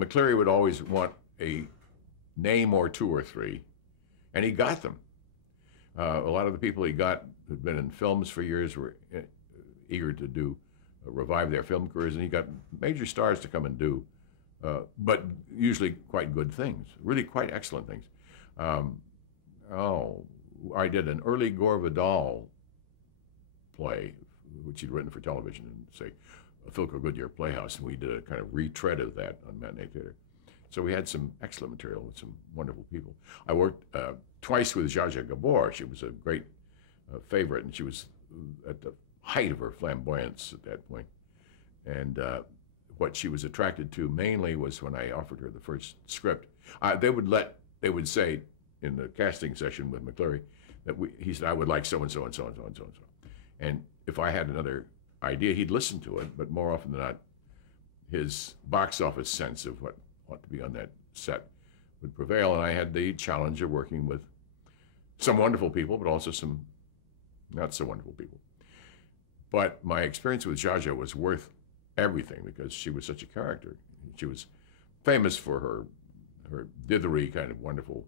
McCleary would always want a name or two or three, and he got them. A lot of the people he got who'd been in films for years were eager to do revive their film careers, and he got major stars to come and do, but usually quite good things, really quite excellent things. I did an early Gore Vidal play, which he'd written for television, and say, Philco Goodyear Playhouse, and we did a kind of retread of that on Matinee Theater. So we had some excellent material with some wonderful people. I worked twice with Zsa Zsa Gabor. She was a great favorite, and she was at the height of her flamboyance at that point. And what she was attracted to mainly was when I offered her the first script. They would say in the casting session with McCleary that he said, I would like so-and-so and so-and-so and so-and-so. And if I had another idea, he'd listen to it, but more often than not, his box office sense of what ought to be on that set would prevail. And I had the challenge of working with some wonderful people, but also some not so wonderful people. But my experience with Zsa Zsa was worth everything because she was such a character. She was famous for her dithery kind of wonderful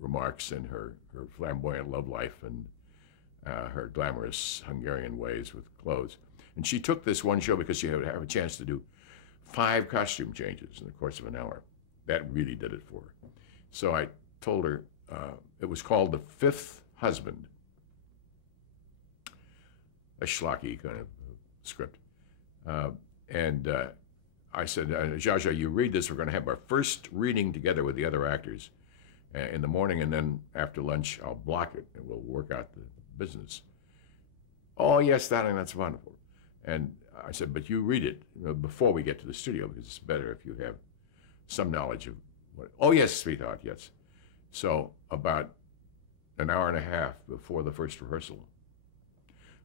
remarks and her flamboyant love life and her glamorous Hungarian ways with clothes. And she took this one show because she had have a chance to do 5 costume changes in the course of an hour. That really did it for her. So I told her, it was called The Fifth Husband, a schlocky kind of script. I said, Zsa Zsa, you read this, we're going to have our first reading together with the other actors in the morning, and then after lunch, I'll block it, and we'll work out the business. Oh, yes, darling, that's wonderful. And I said, but you read it before we get to the studio, because it's better if you have some knowledge of what. Oh, yes, sweetheart, yes. So about an hour and a half before the first rehearsal,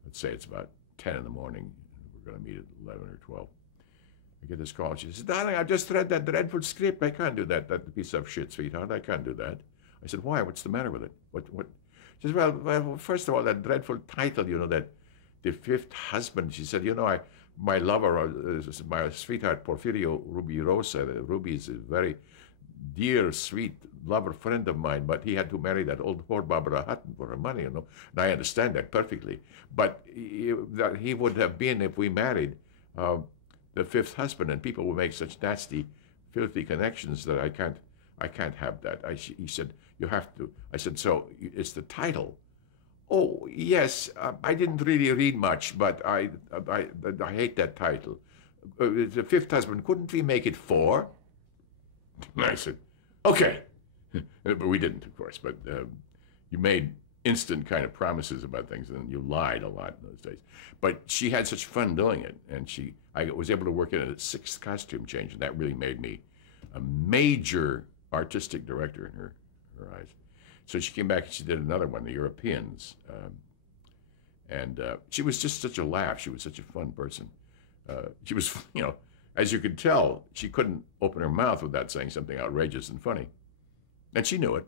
let's say it's about 10 in the morning, we're going to meet at 11 or 12. I get this call. She says, darling, I just read that dreadful script. I can't do that piece of shit, sweetheart. I can't do that. I said, why? What's the matter with it? What? She says, well, first of all, that dreadful title, that The Fifth Husband. She said, my lover, my sweetheart, Porfirio Rubirosa. Ruby is a very dear, sweet lover friend of mine, but he had to marry that old whore Barbara Hutton for her money, And I understand that perfectly. But he would have been, if we married, the fifth husband, and people will make such nasty, filthy connections that I can't have that. He said, you have to. I said, so it's the title. Oh, yes, I didn't really read much, but I hate that title. The Fifth Husband, couldn't we make it 4? And I said, okay. But we didn't, of course, but you made instant kind of promises about things, and you lied a lot in those days. But she had such fun doing it, and I was able to work in a 6th costume change, and that really made me a major artistic director in her eyes. So she came back and she did another one, The Europeans. She was just such a laugh. She was such a fun person. She was, as you could tell, she couldn't open her mouth without saying something outrageous and funny. And she knew it.